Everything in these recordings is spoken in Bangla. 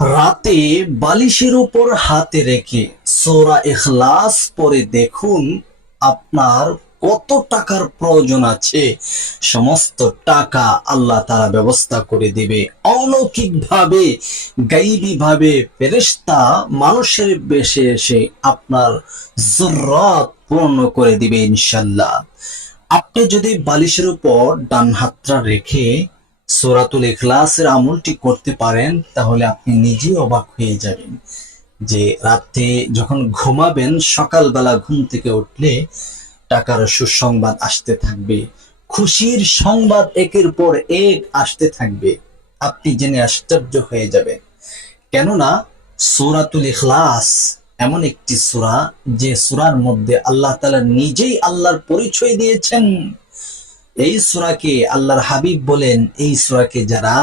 রাতে বালিশের উপর হাতে রেখে সূরা ইখলাস পড়ে দেখুন আপনার কত টাকার প্রয়োজন আছে, সমস্ত টাকা আল্লাহ তাআলা ব্যবস্থা করে দিবে। অলৌকিক ভাবে, গাইবী ভাবে ফেরেশতা মানুষের বেশে এসে আপনার জরুরত পূর্ণ করে দিবে ইনশাআল্লাহ। আপনি যদি বালিশের উপর ডান হাতটা রেখে সূরাতুল ইখলাসের আমলটি করতে পারেন, তাহলে আপনি নিজেই অবাক হয়ে যাবেন যে রাতে যখন ঘুমাবেন, সকালবেলা ঘুম থেকে উঠলে টাকার সুসংবাদ আসতে থাকবে, খুশির সংবাদ একের পর এক আসতে থাকবে। আপনি জেনে আশ্চর্য হয়ে যাবেন, কেননা সূরাতুল ইখলাস এমন একটি সূরা যে সূরার মধ্যে আল্লাহ তাআলা নিজেই আল্লাহর পরিচয় দিয়েছেন। এই সূরাকে আল্লাহর হাবিব বলেন, এই সূরাকে যারা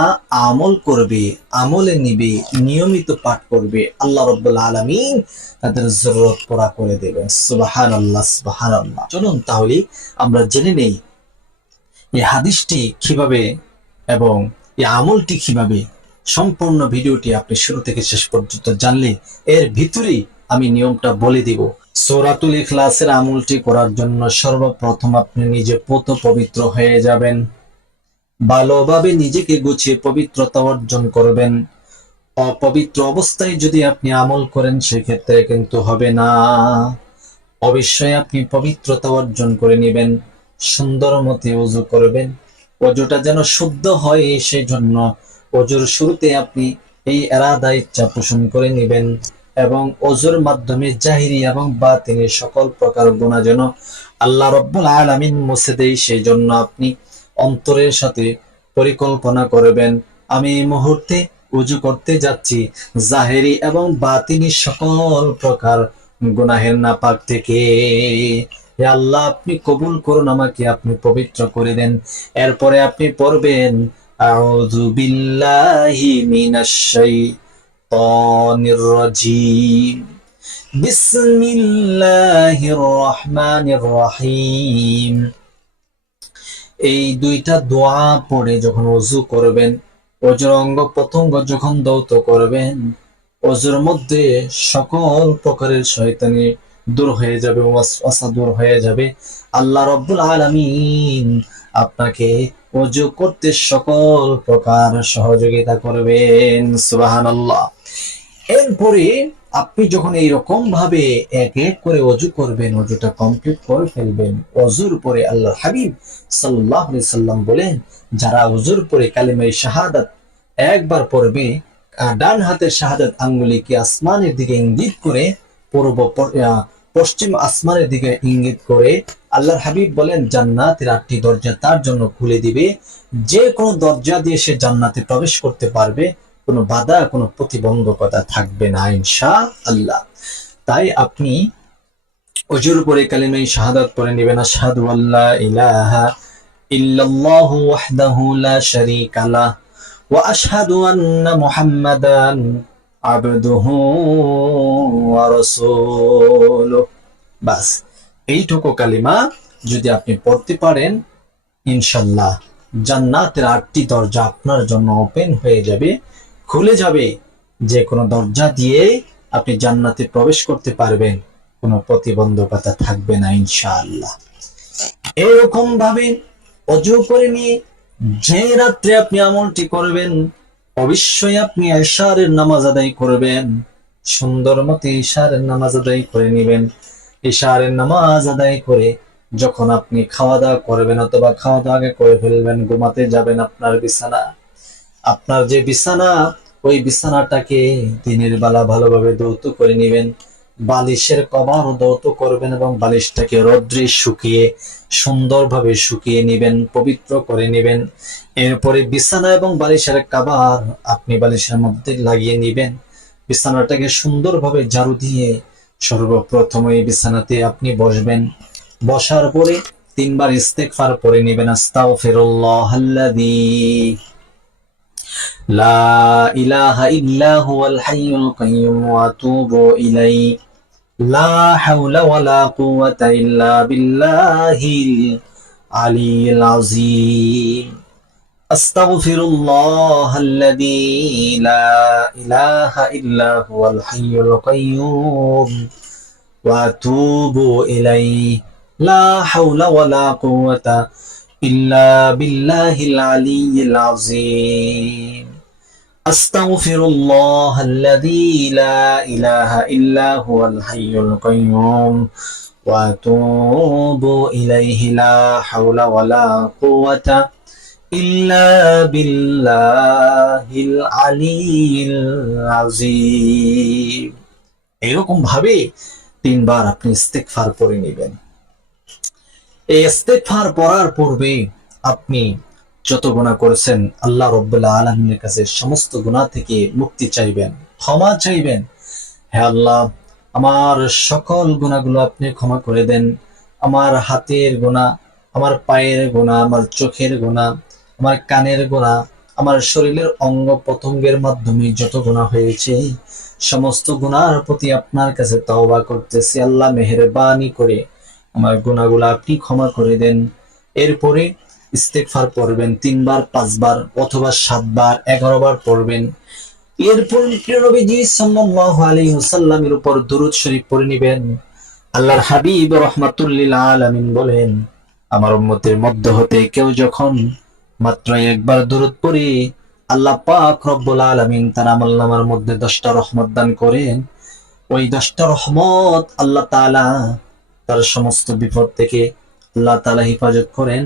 আমল করবে, আমলে নিবে, নিয়মিত পাঠ করবে, আল্লাহ রাব্বুল আলামিন তাদের জরুরত পুরা করে দেবে। সুবহানাল্লাহ, সুবহানাল্লাহ। চলুন তাহলে আমরা জেনে নেই এই হাদিসটি কিভাবে এবং এই আমলটি কিভাবে। সম্পূর্ণ ভিডিওটি আপনি শুরু থেকে শেষ পর্যন্ত জানলে এর ভিতরেই আমি নিয়মটা বলে দিব। সূরাতুল ইখলাসের আমলটি করার জন্য সর্বপ্রথম আপনি নিজে পবিত্র হয়ে যাবেন, ভালোভাবে নিজেকে গুছিয়ে পবিত্রতা অর্জন করবেন। অপবিত্র অবস্থায় যদি আপনি আমল করেন সেক্ষেত্রে কিন্তু হবে না। অবশ্যই আপনি পবিত্রতা অর্জন করে নেবেন, সুন্দর মতে ওযু করবেন। ওযুটা যেন শুদ্ধ হয় সেই জন্য ওযুর শুরুতে আপনি এই ইরাদা ইচ্ছা পোষণ করে নেবেন এবং ওযুর মাধ্যমে জাহিরি এবং বাতিনি সকল প্রকার গুনাহ যেন আল্লাহ রাব্বুল আলামিন মুছে দেয়, সেই জন্য আপনি অন্তরের সাথে পরিকল্পনা করবেন, আমি এই মুহূর্তে ওযু করতে যাচ্ছি জাহিরি এবং বাতিনি সকল প্রকার গুনাহের নাপাক থেকে। হে আল্লাহ, আপনি কবুল করুন আমাকে, আপনি পবিত্র করে দেন। এরপরে আপনি পড়বেন আউযু বিল্লাহি মিনাশ শাইতানির রাজিম, বিসমিল্লাহির রহমানির রহিম। এই দুইটা দোয়া পড়ে যখন ওযু করবেন, ওযুর অঙ্গ প্রত্যঙ্গ যখন ধৌত করবেন, ওযুর মধ্যে সকল প্রকারের শয়তানি দূর হয়ে যাবে, ওয়াসওয়াসা দূর হয়ে যাবে। আল্লাহ রাব্বুল আলামিন আপনাকে ওযু করতে সকল প্রকার সহযোগিতা করবেন। সুবহানাল্লাহ। এরপরে আপনি যখন এইরকম ভাবে এক এক করে ওযু করবেন, ওযুটা কমপ্লিট করে ফেলবেন, ওযুর পরে আল্লাহর হাবিব সাল্লাল্লাহু আলাইহি সাল্লাম বলেন, যারা ওযুর পরে কালিমায়ে শাহাদাত একবার পড়বে, ডান হাতের শাহাদাত আঙ্গুলিকে আসমানের দিকে ইঙ্গিত করে, পশ্চিম আসমানের দিকে ইঙ্গিত করে, আল্লাহর হাবিব বলেন জান্নাতের 8টি দরজা তার জন্য খুলে দিবে। যে কোনো দরজা দিয়ে সে জান্নাতে প্রবেশ করতে পারবে, কোনো বাধা, কোনো প্রতিবন্ধকতা থাকবে না ইনশাআল্লাহ। তাই আপনি ওযুর পরে কালিমায়ে শাহাদাত পড়ে নেবেন, আশহাদু আল্লা ইলাহা ইল্লাল্লাহু ওয়াহদাহু লা শারীকা লাহ ওয়া আশহাদু আন্না মুহাম্মাদান আবদুহু ওয়া রাসূলুহু। বাস এইটুকু কালিমা যদি আপনি পড়তে পারেন, ইনশাআল্লাহ জান্নাতের 8টি দরজা আপনার জন্য ওপেন হয়ে যাবে, খুলে যাবে। যে কোনো দরজা দিয়ে আপনি জান্নাতে প্রবেশ করতে পারবেন, কোনো প্রতিবন্ধকতা থাকবে না ইনশাআল্লাহ। এরকম ভাবে ওযু করে নিয়ে যে রাত্রে আপনি আমলটি করবেন, অবশ্যই আপনি ইশারের নামাজ আদায় করবেন। সুন্দর মতে ইশারের নামাজ আদায় করে নেবেন। ইশারের নামাজ আদায় করে যখন আপনি খাওয়া দাওয়া করবেন অথবা খাওয়া দাওয়া আগে করে ফেলবেন, ঘুমাতে যাবেন, আপনার বিছানা, আপনার যে বিছানা, ওই বিছানাটাকে দিনের বেলা ভালোভাবে ধৌত করে নেবেন। বালিশের কভারও ধৌত করবেন এবং বালিশটাকে রৌদ্রে শুকিয়ে সুন্দরভাবে শুকিয়ে নেবেন, পবিত্র করে নেবেন। এরপরে বিছানা এবং বালিশের কভার আপনি বালিশের মধ্যে লাগিয়ে নেবেন। বিছানাটাকে সুন্দরভাবে ঝাড়ু দিয়ে সর্বপ্রথম এই বিছানাতে আপনি বসবেন। বসার পরে 3বার ইস্তেগফার পড়ে নেবেন, আস্তাগফিরুল্লাহাল্লাযী লা ইলাহা ইল্লা হুয়াল হাইয়ুল কাইয়্যুম ওয়া আতুবু ইলাইহি লা হাওলা ওয়ালা কুওয়াতা ইল্লা বিল্লাহিল আলিয়্যিল আযীম। আস্তাগফিরুল্লাহাল্লাযী লা ইলাহা ইল্লা হুয়াল হাইয়ুল কাইয়্যুম ওয়া আতুবু ইলাইহি লা হাওলা ওয়ালা কুওয়াতা ইল্লা বিল্লাহিল আলিয়্যিল আযীম। আস্তাগফিরুল্লাহাল্লাযী লা ইলাহা ইল্লা হুয়াল হাইয়ুল কাইয়্যুম ওয়া আতুবু ইলাইহি লা হাওলা ওয়ালা কুওয়াতা ইল্লা বিল্লাহিল আলিয়্যিল আযীম। এরকম ভাবে 3 বার আপনি ইস্তেগফার করে নেবেন। এই ইস্তেগফার পড়ার পূর্বে আপনি যত গুনাহ করেছেন আল্লাহ রাব্বুল আলামিনের কাছে সমস্ত গুনাহ থেকে মুক্তি চাইবেন, ক্ষমা চাইবেন। হে আল্লাহ, আমার সকল গুনাহগুলো আপনি ক্ষমা করে দেন। আমার হাতের গুনাহ, আমার পায়ের গুনাহ, আমার চোখের গুনাহ, আমার কানের গুনাহ, আমার শরীরের অঙ্গ প্রত্যঙ্গের মাধ্যমে যত গুনাহ হয়েছে সমস্ত গুনাহর প্রতি আপনার কাছে তওবা করতেছি। আল্লাহ মেহেরবানি করে আমার গুনাহগুলো আপনি ক্ষমা করে দেন। এরপরে ইস্তেগফার পড়বেন 3 বার, 5 বার অথবা 7 বার, 11 বার পড়বেন। এরপর প্রিয় নবীজি সাল্লাল্লাহু আলাইহি ওয়াসাল্লামের উপর দুরূদ শরীফ পড়ে নেবেন। আল্লাহর হাবিব রাহমাতুল লিল আলামিন বলেন, আমার উম্মতের মধ্য হতে কেউ যখন মাত্র একবার দুরূদ পড়ে আল্লাহ পাক রব্বুল আলামিন তার আমলনামার মধ্যে 10টা রহমত দান করেন। ওই 10টা রহমত আল্লাহ তাআলা তার সমস্ত বিপদ থেকে আল্লাহ তাআলা হেফাজত করেন।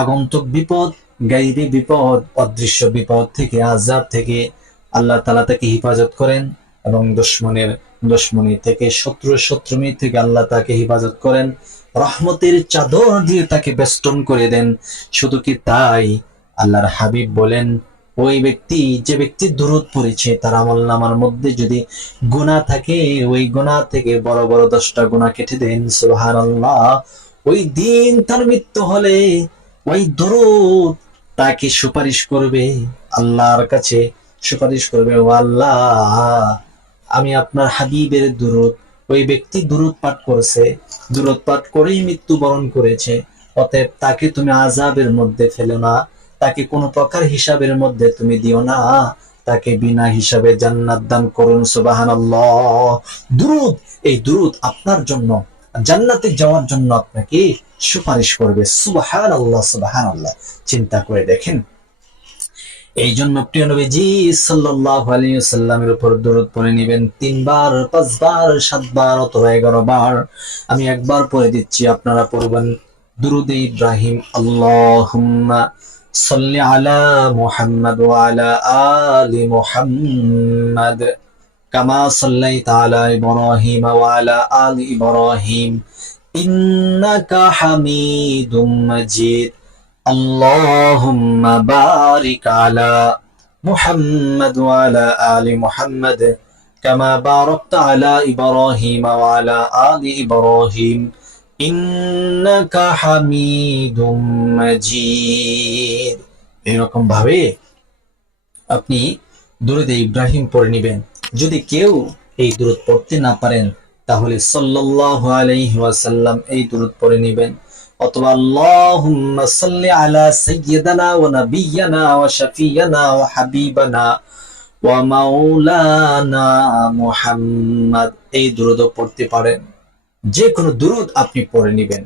আগন্তুক বিপদ, গায়বী বিপদ, অদৃশ্য বিপদ থেকে, আযাব থেকে আল্লাহ তাআলা তাকে হেফাজত করেন এবং দুশমনি থেকে, শত্রুমি থেকে আল্লাহ তাকে হেফাজত করেন। রহমতের চাদর দিয়ে তাকে বেষ্টন করে দেন। শুধু কি তাই, আল্লাহর হাবিব বলেন, ওই ব্যক্তি, যে ব্যক্তি দুরূদ পড়েছে তার আমলনামার মধ্যে যদি গুনাহ থাকে, ওই গুনাহ থেকে বড় বড় 10টা গুনাহ কেটে দেন। সুবহানাল্লাহ। ওই দিন তার মৃত্যু হলে ওই দরুদ তাকে সুপারিশ করবে, আল্লাহর কাছে সুপারিশ করবে, ও আল্লাহ, আমি আপনার হাবিবের দরুদ, ওই ব্যক্তি দরুদ পাঠ করেছে, দরুদ পাঠ করেই মৃত্যুবরণ করেছে, অতএব তাকে তুমি আযাবের মধ্যে ফেলো না, তাকে কোনো প্রকার হিসাবের মধ্যে তুমি দিও না, তাকে বিনা হিসাবে জান্নাত দান করুন। সুবহানাল্লাহ। দরুদ, এই দরুদ আপনার জন্য জান্নাতে যাওয়ার জন্য আপনাকে সুপারিশ করবে। সুবহানাল্লাহ, সুবহানাল্লাহ। চিন্তা করে দেখেন। এই জন্য প্রিয় নবীজি সাল্লাল্লাহু আলাইহি ওয়াসাল্লামের উপর দরুদ পড়ে নেবেন 3 বার, 5 বার, 7 বার অথবা 11 বার। আমি একবার পড়ে দিচ্ছি, আপনারা পড়বেন। দুরুদ ইব্রাহিম। আল্লাহুম্মা সাল্লি আলা মুহাম্মাদ ওয়া আলা আলি মুহাম্মাদ কামা সাল্লাইতা আলা ইব্রাহিম ওয়া আলা আলি ইব্রাহিম ইন্নাকা হামিদুম মাজিদ। আল্লাহুম্মা বারিক আলা মুহাম্মাদ ওয়া আলা আলি মুহাম্মাদ কামা বারাকতা আলা ইব্রাহিম ওয়া আলা আলি ইব্রাহিম ইন্নাকা হামিদুম মাজিদ। এরকম ভাবে আপনি দুরূদ ইব্রাহিম পড়ে নেবেন। যদি কেউ এই দুরূদ পড়তে না পারেন তাহলে সাল্লাল্লাহু আলাইহি ওয়াসাল্লাম এই দুরূদ পড়ে নেবেন, অথবা আল্লাহুম্মা সাল্লি আলা সাইয়্যিদিনা ওয়া নাবিয়্যিনা ওয়া শাফিয়িনা ওয়া হাবিবানা ওয়া মাওলানা মুহাম্মদ, এই দুরূদ পড়তে পারেন। যে কোনো দুরূদ আপনি পড়ে নেবেন।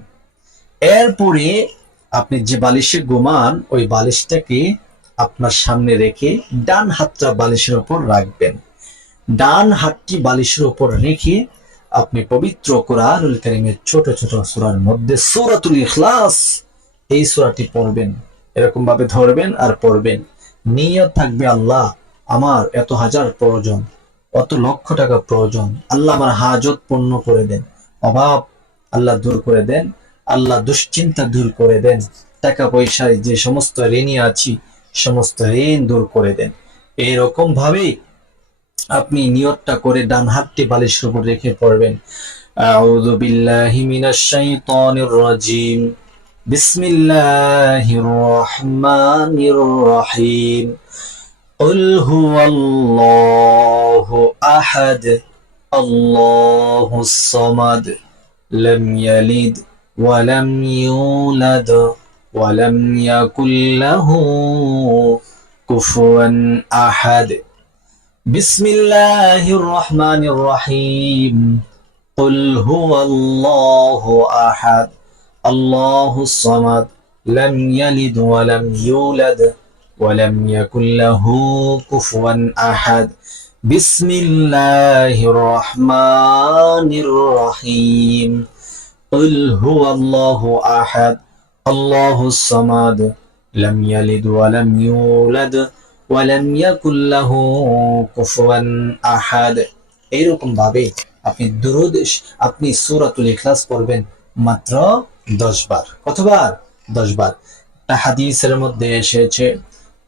এরপরে আপনি যে বালিশে ঘুমান ওই বালিশটাকে আপনার সামনে রেখে ডান হাতটা বালিশের উপর রাখবেন। ডান হাতটি বালিশের উপর রেখে আপনি পবিত্র কোরআনুল কারীমের ছোট ছোট সূরার মধ্যে সূরাতুল ইখলাস, এই সূরাটি পড়বেন। এরকম ভাবে ধরবেন আর পড়বেন। নিয়ত থাকবে, আল্লাহ, আমার এত হাজার প্রয়োজন, অত লক্ষ টাকা প্রয়োজন, আল্লাহ আমার হাজত পূর্ণ করে দেন, অভাব আল্লাহ দূর করে দেন, আল্লাহ দুশ্চিন্তা দূর করে দেন, টাকা পয়সায় যে সমস্ত ঋণী আছি সমস্ত ঋণ দূর করে দেন। এরকম ভাবে আপনি নিয়তটা করে ডান হাতটি বালিশের উপর রেখে পড়বেন। আউযু বিল্লাহি মিনাশ শাইতানির রাজিম। বিসমিল্লাহির রহমানির রহিম। কুল হুয়াল্লাহু আহাদ, আল্লাহুস সামাদ, লাম ইয়ালিদ ওয়া লাম ইউলাদ ولم يكن له كفوا أحد بسم الله الرحمن الرحيم قل هو الله أحد الله الصمد لم يلد ولم يولد ولم يكن له كفوا أحد بسم الله الرحمن الرحيم قل هو الله أحد الله الصمد لم يلد ولم يولد ولم يكن له كفوا أحد এরকম ভাবে আপনি দুরূদ আপনি সূরাতুল ইখলাস পড়বেন মাত্র 10 বার। কতবার? 10 বার। একটা হাদিসের মধ্যে এসেছে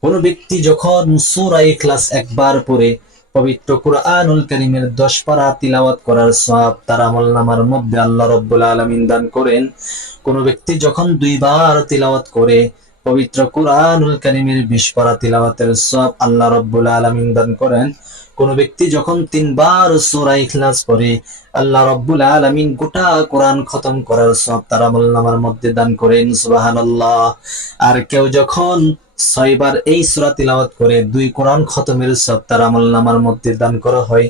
কোন ব্যক্তি যখন সূরা ইখলাস একবার পড়ে পবিত্র কুরআনুল কারীমের 10 পারা তিলাওয়াত করার সওয়াব তার আমলনামার মধ্যে আল্লাহ রাব্বুল আলামিন দান করেন। কোন ব্যক্তি যখন 2 বার তিলাওয়াত করে পবিত্র কুরআনুল কারীমের 20 পারা তিলাওয়াতের সওয়াব আল্লাহ রাব্বুল আলামিন দান করেন। কোন ব্যক্তি যখন 3 বার সূরা ইখলাস পড়ে আল্লাহ রাব্বুল আলামিন গোটা কোরআন খতম করার সওয়াব তার আমলনামার মধ্যে দান করেন। সুবহানাল্লাহ। আর কেউ যখন 6 বার এই সূরা তিলাওয়াত করে 2 কোরআন খতমের সওয়াব তার আমলনামার মধ্যে দান করা হয়।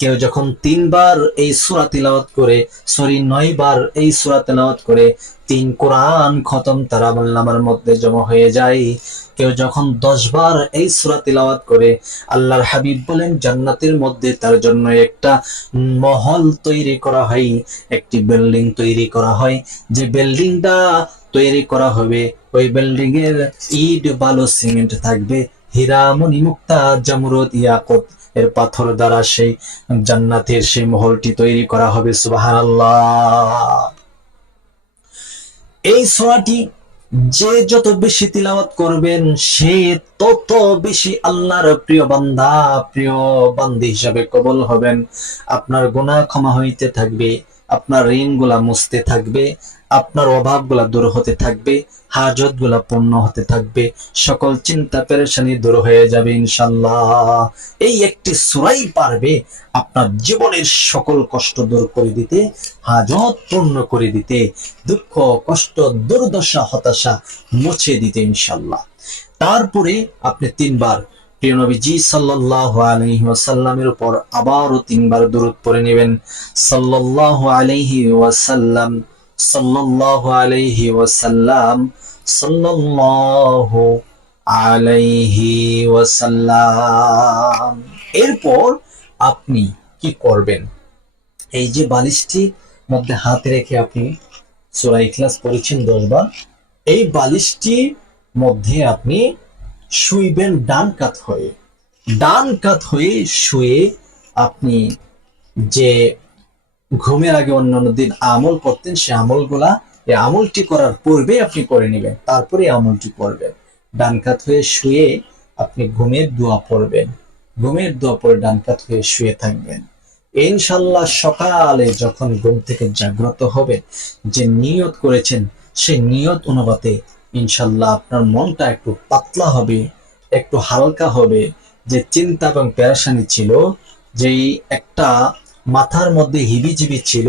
কেউ যখন 3 বার এই সূরা তিলাওয়াত করে 9 বার এই সূরা তিলাওয়াত করে 3 কোরআন খতম তার আমলনামার মধ্যে জমা হয়ে যায়। কেউ যখন 10 বার এই সূরা তিলাওয়াত করে আল্লাহর হাবিব বলেন জান্নাতের মধ্যে তার জন্য একটা মহল তৈরি করা হয়, একটি বিল্ডিং তৈরি করা হয়। যে বিল্ডিংটা তৈরি করা হবে ওই বিল্ডিং এর ইট বালু সিমেন্ট থাকবে, হীরা মণি মুক্তা জামরুদ ইয়াকুত এর পাথর দ্বারা সেই জান্নাতের সেই মহলটি তৈরি করা হবে। সুবহানাল্লাহ। এই সূরাটি যে যত বেশি তিলাওয়াত করবেন সে তত বেশি আল্লাহর প্রিয় বান্দা প্রিয় বান্দি হিসাবে কবুল হবেন। আপনার গুনাহ ক্ষমা হইতে থাকবে, আপনার ঋণগুলা মুছতে থাকবে, আপনার অভাবগুলা দূর হতে থাকবে, হাজতগুলা পূর্ণ হতে থাকবে, সকল চিন্তা পেরেশানি দূর হয়ে যাবে ইনশাআল্লাহ। এই একটি সূরাই পারবে আপনার জীবনের সকল কষ্ট দূর করে দিতে, হাজত পূর্ণ করে দিতে, দুঃখ কষ্ট দুর্দশা হতাশা মুছে দিতে ইনশাআল্লাহ। তারপরে আপনি 3 বার প্রিয় নবীজি সাল্লাল্লাহু আলাইহি ওয়াসাল্লামের উপর আবারও 3 বার দরুদ পড়ে নেবেন। সাল্লাল্লাহু আলাইহি ওয়াসাল্লাম, সাল্লাল্লাহু আলাইহি ওয়াসাল্লাম, সাল্লাল্লাহু আলাইহি ওয়াসাল্লাম। এরপর আপনি কি করবেন? এই যে বালিশটি মধ্যে হাত রেখে আপনি সূরা ইখলাস পড়েছেন 10 বার, এই বালিশটির মধ্যে আপনি শুইবেন ডান কাত হয়ে। ডান কাত হয়ে শুয়ে আপনি যে ঘুমের আগে অন্যান্য দিন আমল করতেন সে আমলগুলা এই আমলটি করার পূর্বে আপনি করে নেবেন, তারপরে আমলটি করবেন। ডান কাত হয়ে শুয়ে আপনি ঘুমের দোয়া পড়বেন, ঘুমের দোয়া পড়ে ডান কাত হয়ে শুয়ে থাকবেন। ইনশাআল্লাহ সকালে যখন ঘুম থেকে জাগ্রত হবে যে নিয়ত করেছেন সেই নিয়ত অনুপাতে ইনশাআল্লাহ আপনার মনটা একটু পাতলা হবে, একটু হালকা হবে। যে চিন্তা এবং পেরেশানি ছিল, যেই একটা মাথার মধ্যে হিবিজিবি ছিল,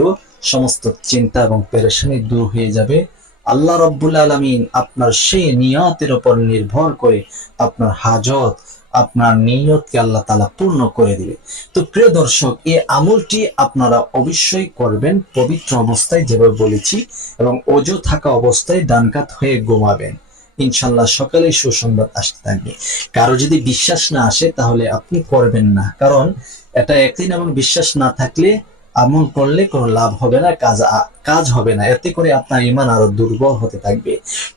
সমস্ত চিন্তা এবং পেরেশানি দূর হয়ে যাবে। আল্লাহ রাব্বুল আলামিন আপনার সেই নিয়তের উপর নির্ভর করে আপনার হাজত আপনার নিয়তকে আল্লাহ তাআলা পূর্ণ করে দিবে। তো প্রিয় দর্শক, এই আমলটি আপনারা অবশ্যই করবেন পবিত্র অবস্থায় যেভাবে বলেছি, এবং ওযু থাকা অবস্থায় ডান কাত হয়ে ঘুমাবেন। ইনশাআল্লাহ সকালে সুসংবাদ আসতে থাকবে। কারো যদি বিশ্বাস না আসে তাহলে আপনি করবেন না, কারণ এটা একদিন এবং বিশ্বাস না থাকলে আমল করলে কোনো লাভ হবে না, কাজ হবে না। এতে করে আপনার ঈমান আরো দুর্বল হতে থাকবে।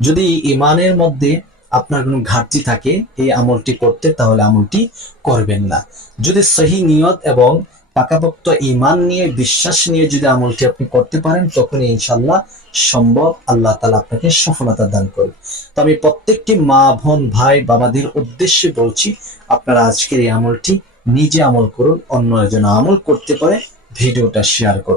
যদি ঈমানের মধ্যে আপনার কোনো ঘাটতি থাকে এই আমলটি করতে, তাহলে আমলটি করবেন না। যদি সহি নিয়ত এবং পাকাপোক্ত ঈমান নিয়ে বিশ্বাস নিয়ে যদি আমলটি আপনি করতে পারেন তখন ইনশাআল্লাহ সম্ভব, আল্লাহ তাআলা আপনাকে সফলতা দান করবে। তো আমি প্রত্যেকটি মা বোন ভাই বাবাদের উদ্দেশ্যে বলছি, আপনারা আজকের এই আমলটি নিজে আমল করুন, অন্য যেন আমল করতে পারে ভিডিওটা শেয়ার করুন।